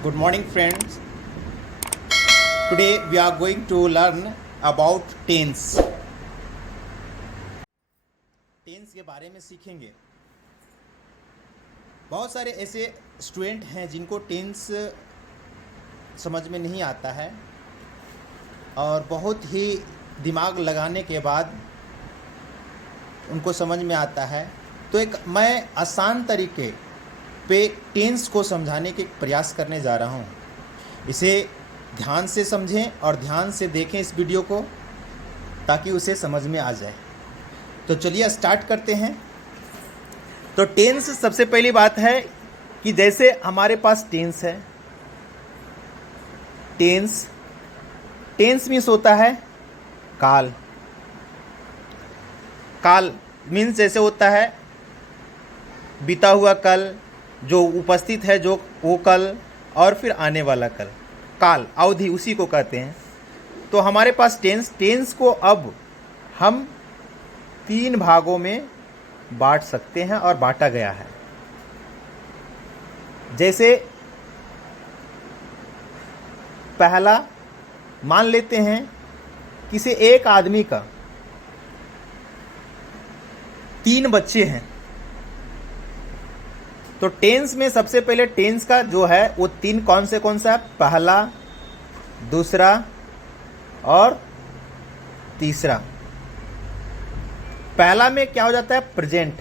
Good morning, friends. Today we are going to learn about tense. Tense के बारे में सीखेंगे। बहुत सारे ऐसे स्टूडेंट हैं जिनको टेंस समझ में नहीं आता है और बहुत ही दिमाग लगाने के बाद उनको समझ में आता है। तो एक मैं आसान तरीके पे टेंस को समझाने के प्रयास करने जा रहा हूँ। इसे ध्यान से समझें और ध्यान से देखें इस वीडियो को, ताकि उसे समझ में आ जाए। तो चलिए स्टार्ट करते हैं। तो टेंस, सबसे पहली बात है कि जैसे हमारे पास टेंस है, टेंस मीन्स होता है काल। काल मीन्स जैसे होता है बीता हुआ कल, जो उपस्थित है जो वो कल, और फिर आने वाला कल। काल अवधि उसी को कहते हैं। तो हमारे पास टेंस को अब हम 3 भागों में बांट सकते हैं और बांटा गया है। जैसे पहला, मान लेते हैं किसी एक आदमी का 3 बच्चे हैं। तो टेंस में सबसे पहले टेंस का जो है वो 3 कौन सा है? पहला, दूसरा और तीसरा। पहला में क्या हो जाता है? Present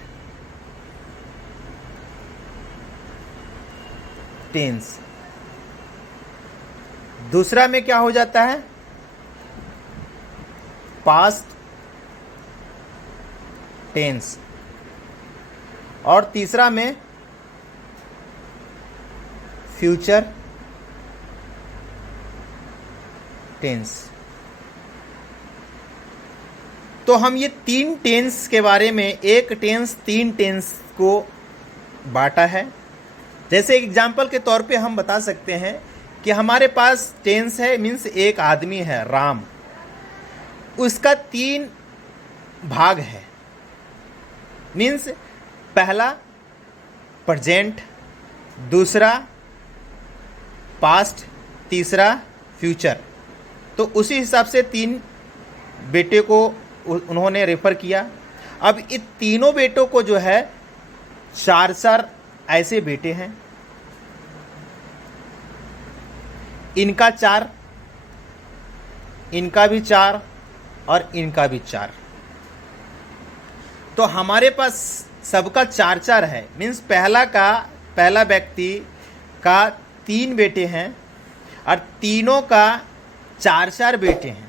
tense. दूसरा में क्या हो जाता है? Past tense. और तीसरा में फ्यूचर टेंस। तो हम ये 3 टेंस के बारे में, एक टेंस 3 टेंस को बांटा है। जैसे एग्जाम्पल के तौर पे हम बता सकते हैं कि हमारे पास टेंस है, मीन्स एक आदमी है राम, उसका 3 भाग है। मीन्स पहला प्रेजेंट, दूसरा पास्ट, तीसरा फ्यूचर। तो उसी हिसाब से 3 बेटे को उन्होंने रेफर किया। अब इन तीनों बेटों को जो है 4 ऐसे बेटे हैं। इनका 4, इनका भी 4 और इनका भी 4। तो हमारे पास सबका 4 है। मीन्स पहला व्यक्ति का 3 बेटे हैं और तीनों का 4 बेटे हैं।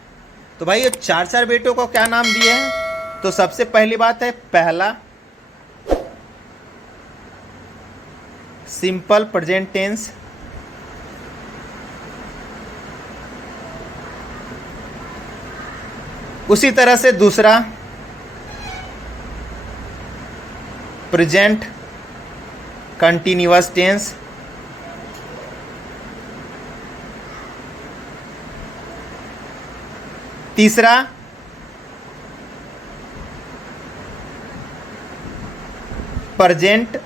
तो भाई ये 4 बेटों को क्या नाम दिए हैं? तो सबसे पहली बात है पहला सिंपल प्रेजेंट टेंस, उसी तरह से दूसरा प्रेजेंट कंटिन्यूअस टेंस, तीसरा प्रेजेंट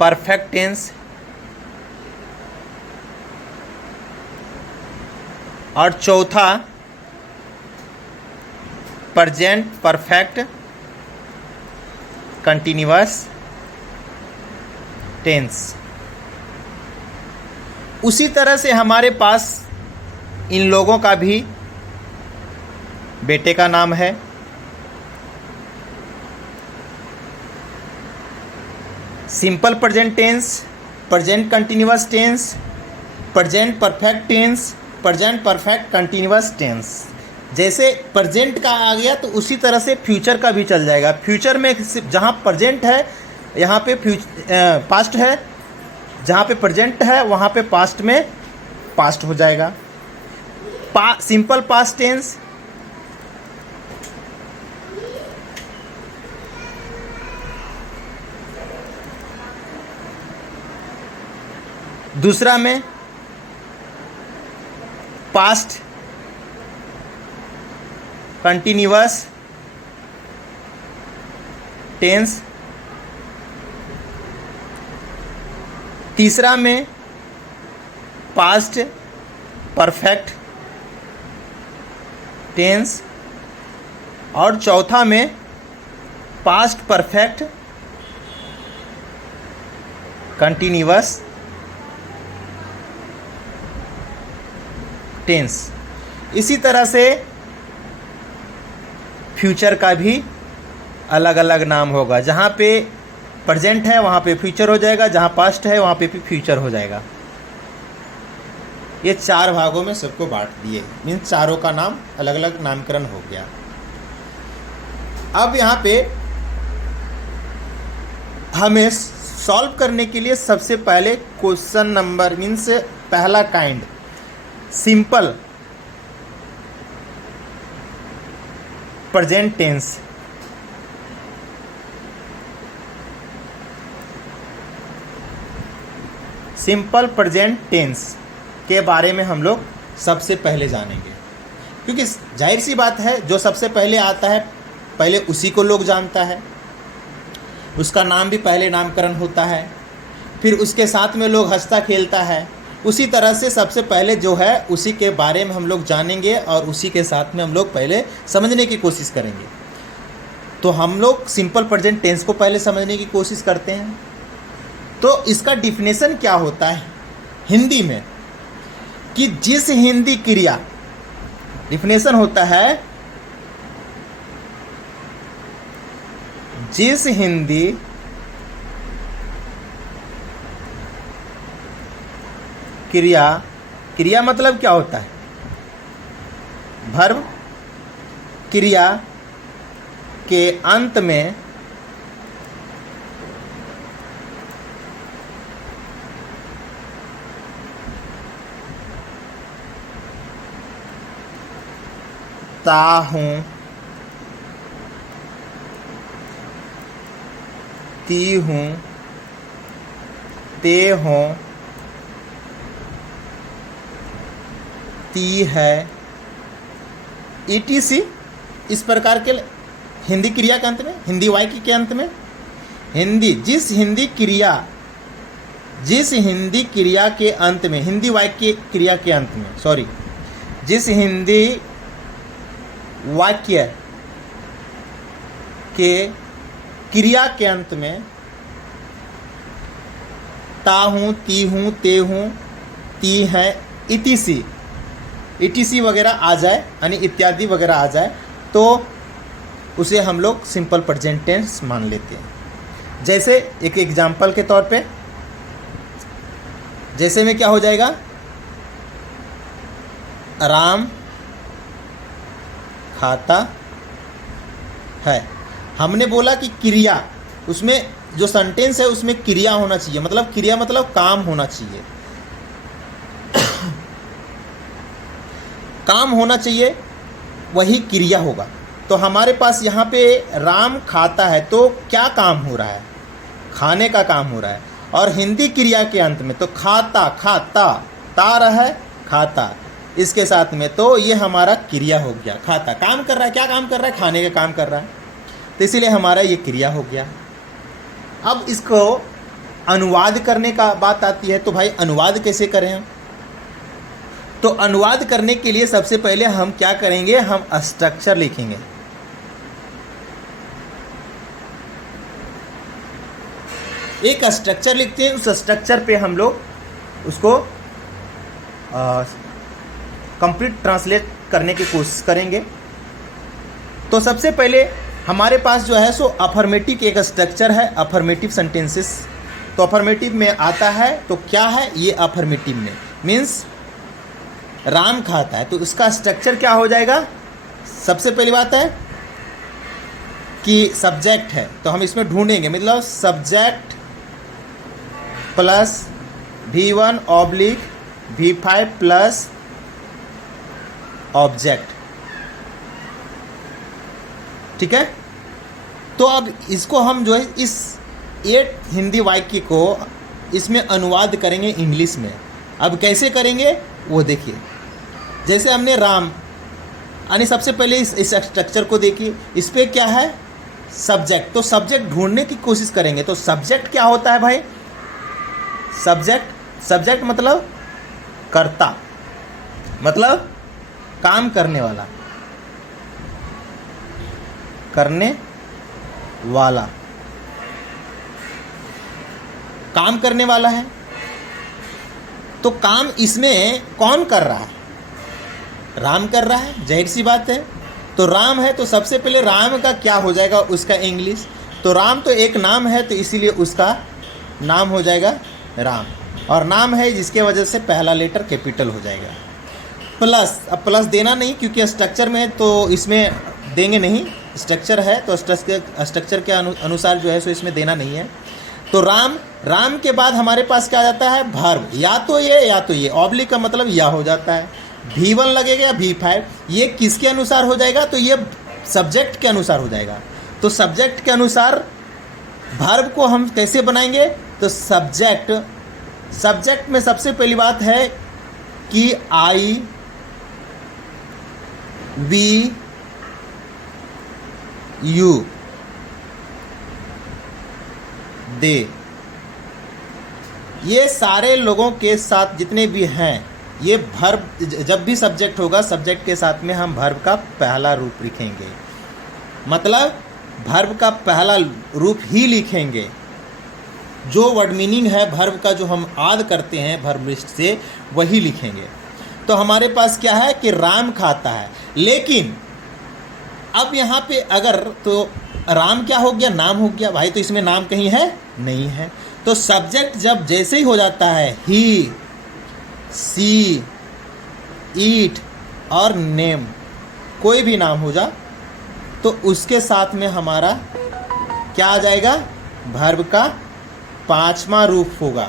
परफेक्ट टेंस, और चौथा प्रेजेंट परफेक्ट कंटिन्यूअस टेंस। उसी तरह से हमारे पास इन लोगों का भी बेटे का नाम है। Simple present tense, present continuous tense, present perfect tense, present perfect continuous tense. जैसे प्रेजेंट का आ गया तो उसी तरह से फ्यूचर का भी चल जाएगा। फ्यूचर में जहाँ प्रेजेंट है यहाँ पे पास्ट है, जहाँ पे प्रेजेंट है वहाँ पे पास्ट में पास्ट हो जाएगा। सिंपल पास्ट टेंस, दूसरा में पास्ट कंटिन्यूअस टेंस, तीसरा में पास्ट परफेक्ट टेंस, और चौथा में पास्ट परफेक्ट कंटिन्यूअस टेंस। इसी तरह से फ्यूचर का भी अलग अलग नाम होगा। जहाँ पे प्रेजेंट है वहाँ पे फ्यूचर हो जाएगा, जहाँ पास्ट है वहाँ पे भी फ्यूचर हो जाएगा। ये 4 भागों में सबको बांट दिए, मीन्स चारों का नाम अलग अलग नामकरण हो गया। अब यहाँ पे हमें सॉल्व करने के लिए सबसे पहले क्वेश्चन नंबर मीन्स पहला kind simple present tense. Simple present tense के बारे में हम लोग सबसे पहले जानेंगे, क्योंकि जाहिर सी बात है जो सबसे पहले आता है पहले उसी को लोग जानता है, उसका नाम भी पहले नामकरण होता है, फिर उसके साथ में लोग हंसता खेलता है। उसी तरह से सबसे पहले जो है उसी के बारे में हम लोग जानेंगे और उसी के साथ में हम लोग पहले समझने की कोशिश करेंगे। तो हम लोग सिंपल प्रेजेंट टेंस को पहले समझने की कोशिश करते हैं। तो इसका डिफिनेशन क्या होता है हिंदी में, कि जिस हिंदी क्रिया, डिफिनेशन होता है जिस हिंदी क्रिया, क्रिया मतलब क्या होता है, वर्ब, क्रिया के अंत में ता हूँ, ती हूँ, ते हों, ती है, ETC इस प्रकार के हिंदी क्रिया के अंत में, हिंदी वाक्य के अंत में जिस हिंदी क्रिया के अंत में, हिंदी वाक्य क्रिया के अंत में, सॉरी, जिस हिंदी वाक्य के क्रिया के अंत में ता हूँ, ती हूँ, ते हूँ, ती है, ETC वगैरह आ जाए, यानी इत्यादि वगैरह आ जाए, तो उसे हम लोग सिंपल प्रेजेंट टेंस मान लेते हैं। जैसे एक एग्जाम्पल के तौर पे, जैसे में क्या हो जाएगा, राम खाता है। हमने बोला कि क्रिया, उसमें जो सेंटेंस है उसमें क्रिया होना चाहिए, मतलब क्रिया मतलब काम होना चाहिए, काम होना चाहिए, वही क्रिया होगा। तो हमारे पास यहाँ पे राम खाता है, तो क्या काम हो रहा है, खाने का काम हो रहा है। और हिंदी क्रिया के अंत में तो खाता, खाता, ता रहा है, खाता, इसके साथ में, तो ये हमारा क्रिया हो गया। खाता काम कर रहा है, क्या काम कर रहा है, खाने का काम कर रहा है, तो इसीलिए हमारा ये क्रिया हो गया। अब इसको अनुवाद करने का बात आती है, तो भाई अनुवाद कैसे करें हम? तो अनुवाद करने के लिए सबसे पहले हम क्या करेंगे, हम स्ट्रक्चर लिखेंगे। एक स्ट्रक्चर लिखते हैं, उस स्ट्रक्चर पे हम लोग उसको कंप्लीट ट्रांसलेट करने की कोशिश करेंगे। तो सबसे पहले हमारे पास जो है सो अफर्मेटिव एक स्ट्रक्चर है, अफर्मेटिव सेंटेंसेस। तो अफर्मेटिव में आता है, तो क्या है ये अफर्मेटिव में, मीन्स राम खाता है, तो इसका स्ट्रक्चर क्या हो जाएगा। सबसे पहली बात है कि सब्जेक्ट है, तो हम इसमें ढूंढेंगे, मतलब subject plus V1 oblique V5 plus object, ठीक है। तो अब इसको हम जो है इस 8 हिंदी वाक्य को इसमें अनुवाद करेंगे इंग्लिश में। अब कैसे करेंगे वो देखिए। जैसे हमने राम यानी सबसे पहले इस स्ट्रक्चर को देखिए, इस पे क्या है, सब्जेक्ट। तो सब्जेक्ट ढूंढने की कोशिश करेंगे। तो सब्जेक्ट क्या होता है भाई, सब्जेक्ट मतलब कर्ता, मतलब काम करने वाला, काम करने वाला है। तो काम इसमें कौन कर रहा है, राम कर रहा है, जाहिर सी बात है। तो राम है तो सबसे पहले राम का क्या हो जाएगा, उसका इंग्लिश। तो राम तो एक नाम है तो इसीलिए उसका नाम हो जाएगा राम, और नाम है जिसके वजह से पहला लेटर कैपिटल हो जाएगा। प्लस, अब प्लस देना नहीं क्योंकि स्ट्रक्चर में तो इसमें देंगे नहीं, स्ट्रक्चर है तो स्ट्रक्चर के अनुसार जो है सो इसमें देना नहीं है। तो राम के बाद हमारे पास क्या आ जाता है, वर्ब, या तो ये ऑब्लिक का मतलब या हो जाता है, V1 लगेगा या V5। ये किसके अनुसार हो जाएगा, तो ये सब्जेक्ट के अनुसार हो जाएगा। तो सब्जेक्ट के अनुसार वर्ब को हम कैसे बनाएंगे, तो सब्जेक्ट में सबसे पहली बात है कि I, we, you, they, ये सारे लोगों के साथ जितने भी हैं, ये वर्ब, जब भी सब्जेक्ट होगा सब्जेक्ट के साथ में हम वर्ब का पहला रूप लिखेंगे, मतलब वर्ब का पहला रूप ही लिखेंगे। जो वर्ड मीनिंग है वर्ब का जो हम आद करते हैं वर्ब लिस्ट से, वही लिखेंगे। तो हमारे पास क्या है कि राम खाता है, लेकिन अब यहाँ पे अगर तो राम क्या हो गया, नाम हो गया भाई, तो इसमें नाम कहीं है नहीं है। तो सब्जेक्ट जब जैसे ही हो जाता है ही, सी, ईट और नेम, कोई भी नाम हो जा, तो उसके साथ में हमारा क्या आ जाएगा, वर्ब का पांचवा रूप होगा,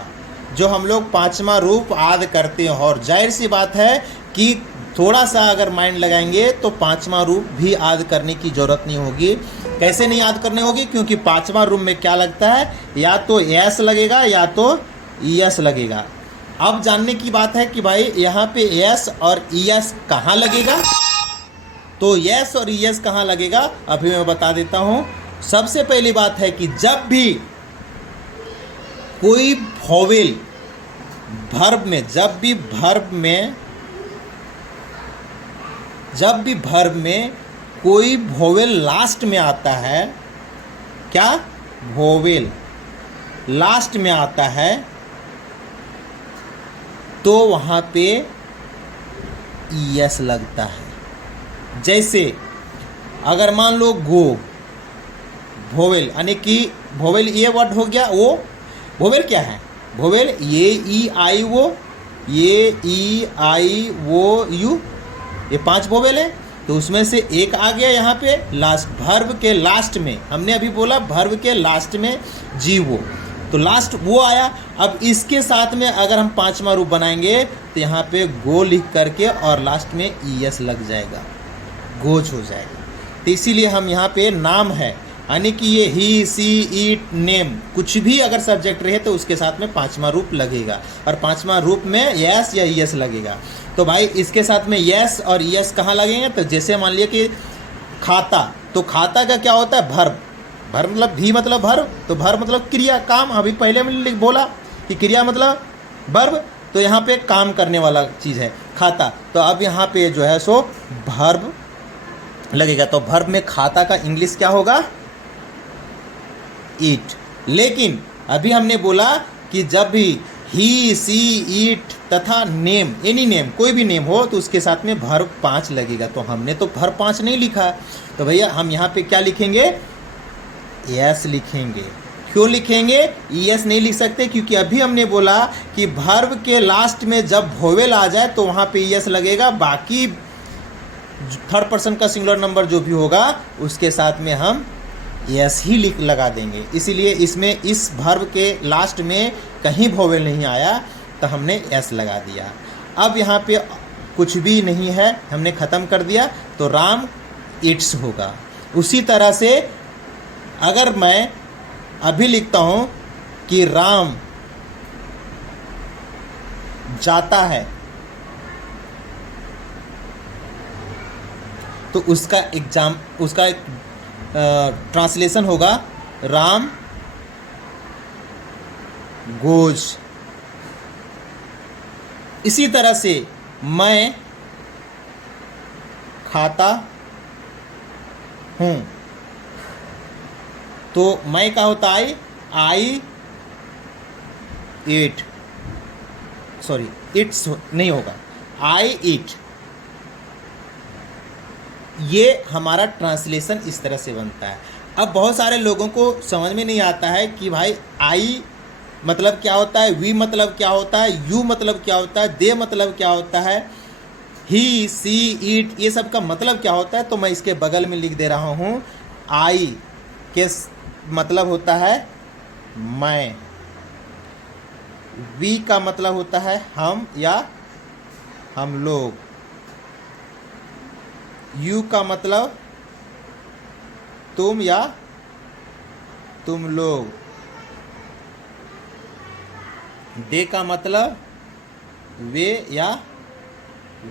जो हम लोग पांचवा रूप आद करते हैं। और जाहिर सी बात है कि थोड़ा सा अगर माइंड लगाएंगे तो पांचवा रूप भी आद करने की ज़रूरत नहीं होगी। कैसे नहीं याद करने होगी, क्योंकि पांचवा रूप में क्या लगता है, या तो एस लगेगा या तो ईएस लगेगा। अब जानने की बात है कि भाई यहाँ पे एस और ईएस कहाँ लगेगा। तो एस और ईएस कहाँ लगेगा, अभी मैं बता देता हूँ। सबसे पहली बात है कि जब भी कोई वोवेल वर्ब में, जब भी वर्ब में कोई वोवेल लास्ट में आता है, क्या वोवेल लास्ट में आता है, तो वहाँ पे ईएस लगता है। जैसे अगर मान लो गो, वोवेल यानी कि वोवेल ये वर्ड हो गया, वो वोवेल क्या है, वोवेल ये ई आई वो, ये ई आई वो यू, ये 5 वोवेल है। तो उसमें से एक आ गया यहाँ पे लास्ट, वर्ब के लास्ट में, हमने अभी बोला वर्ब के लास्ट में जी वो, तो लास्ट वो आया। अब इसके साथ में अगर हम पांचवा रूप बनाएंगे तो यहाँ पे गो लिख करके और लास्ट में ईएस लग जाएगा, गोज हो जाएगा। तो इसीलिए हम यहाँ पे नाम है, यानी कि ये ही, सी, ईट, नेम, कुछ भी अगर सब्जेक्ट रहे तो उसके साथ में पांचवा रूप लगेगा, और पांचवा रूप में यस या ईएस लगेगा। तो भाई इसके साथ में यस और ईएस कहाँ लगेंगे, तो जैसे मान लिया कि खाता, तो खाता का क्या होता है, वर्ब, वर्ब मतलब भी मतलब वर्ब, तो वर्ब मतलब क्रिया, काम। अभी पहले मैंने बोला कि क्रिया मतलब वर्ब, तो यहाँ पे काम करने वाला चीज़ है खाता। तो अब यहाँ पे जो है सो वर्ब लगेगा। तो वर्ब में खाता का इंग्लिश क्या होगा, ईट। लेकिन अभी हमने बोला कि जब भी ही, सी, ईट तथा नेम, एनी नेम, कोई भी नेम हो, तो उसके साथ में वर्ब 5 लगेगा। तो हमने तो वर्ब 5 नहीं लिखा, तो भैया हम यहाँ पे क्या लिखेंगे, यस लिखेंगे। क्यों लिखेंगे, ईएस नहीं लिख सकते, क्योंकि अभी हमने बोला कि वर्ब के लास्ट में जब वोवेल आ जाए तो वहाँ पे ईएस लगेगा, बाकी थर्ड पर्सन का सिंगुलर नंबर जो भी होगा उसके साथ में हम यस ही लगा देंगे। इसीलिए इसमें इस वर्ब के लास्ट में कहीं वोवेल नहीं आया तो हमने एस लगा दिया। अब यहाँ पे कुछ भी नहीं है, हमने ख़त्म कर दिया, तो राम इट्स होगा। उसी तरह से अगर मैं अभी लिखता हूँ कि राम जाता है, तो उसका एक ट्रांसलेशन होगा राम गोज। इसी तरह से मैं खाता हूं, तो मैं क्या होता है आई ईट, सॉरी इट्स नहीं होगा, आई ईट। ये हमारा ट्रांसलेशन इस तरह से बनता है। अब बहुत सारे लोगों को समझ में नहीं आता है कि भाई आई मतलब क्या होता है, वी मतलब क्या होता है, यू मतलब क्या होता है, दे मतलब क्या होता है, ही सी इट, ये सब का मतलब क्या होता है। तो मैं इसके बगल में लिख दे रहा हूँ आई के मतलब होता है मैं, वी का मतलब होता है हम या हम लोग, यू का मतलब तुम या तुम लोग, दे का मतलब वे या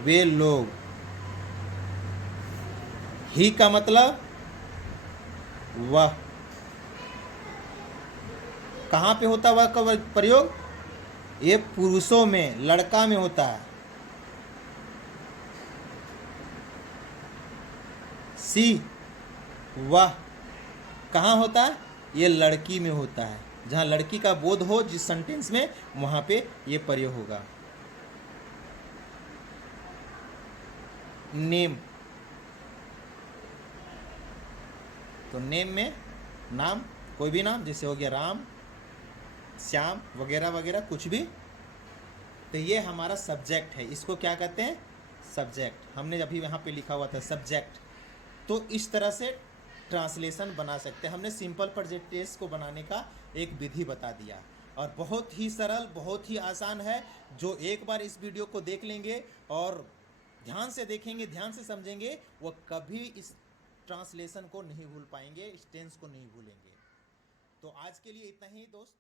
वे लोग, ही का मतलब वह। कहाँ पे होता है वह का प्रयोग? ये पुरुषों में, लड़का में होता है। सी वह कहाँ होता है? ये लड़की में होता है। जहाँ लड़की का बोध हो जिस सेंटेंस में, वहाँ पे ये प्रयोग होगा। नेम, तो नेम में नाम, कोई भी नाम, जैसे हो गया राम, श्याम वगैरह वगैरह कुछ भी। तो ये हमारा सब्जेक्ट है, इसको क्या कहते हैं? सब्जेक्ट। हमने अभी यहाँ पे लिखा हुआ था सब्जेक्ट। तो इस तरह से ट्रांसलेशन बना सकते हैं। हमने सिंपल प्रेजेंट टेंस को बनाने का एक विधि बता दिया, और बहुत ही सरल, बहुत ही आसान है। जो एक बार इस वीडियो को देख लेंगे और ध्यान से देखेंगे, ध्यान से समझेंगे, वो कभी इस ट्रांसलेशन को नहीं भूल पाएंगे, इस टेंस को नहीं भूलेंगे। तो आज के लिए इतना ही दोस्त।